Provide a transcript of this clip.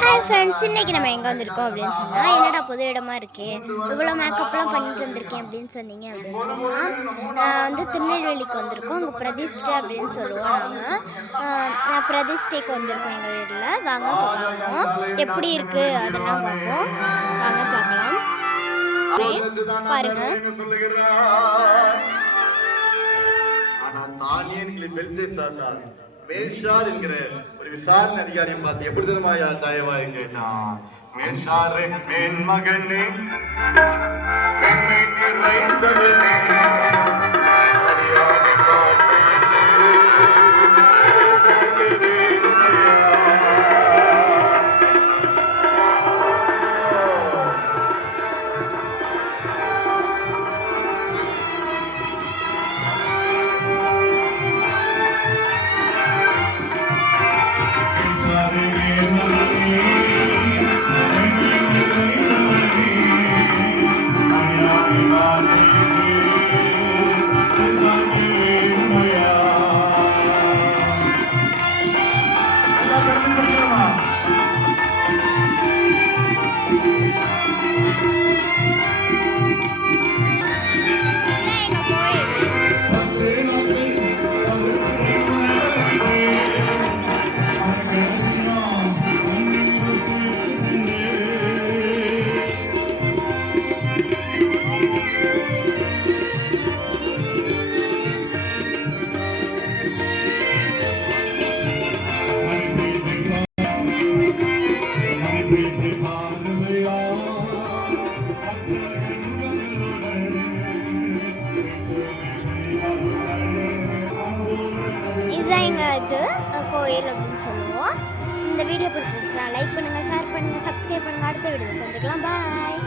Hi friends, இன்றைக்கி நம்ம எங்கே வந்திருக்கோம் அப்படின்னு சொன்னால், என்னடா புது இடமா இருக்கே, இவ்வளோ மேக்கப்லாம் பண்ணிட்டு வந்திருக்கேன் அப்படின்னு சொன்னீங்க அப்படின்னு சொன்னால், திருநெல்வேலிக்கு வந்திருக்கோம். அங்கே பிரதிஷ்டை அப்படின்னு சொல்லுவோம். நாங்கள் பிரதிஷ்டைக்கு வந்திருக்கோம் எங்கள் வீட்டில். வாங்க பார்ப்போம் எப்படி இருக்குது அதெல்லாம் பார்ப்போம். வாங்க பார்க்கலாம். பாருங்கள். மேஷார் என்கிற ஒரு விசாரணை அதிகாரியை பார்த்து எப்படி தெரியுமாயா தயவாயிருக்கேன்னா, மேஷாரே மேன் மகனே இதுதான் எங்கள் கோயில் அப்படின்னு சொல்லுவோம். இந்த வீடியோ பிடிச்சிருந்துச்சுன்னா லைக் பண்ணுங்கள், ஷேர் பண்ணுங்கள், சப்ஸ்கிரைப் பண்ணுங்கள். அடுத்த வீடியோ சந்திக்கலாம். பாய்.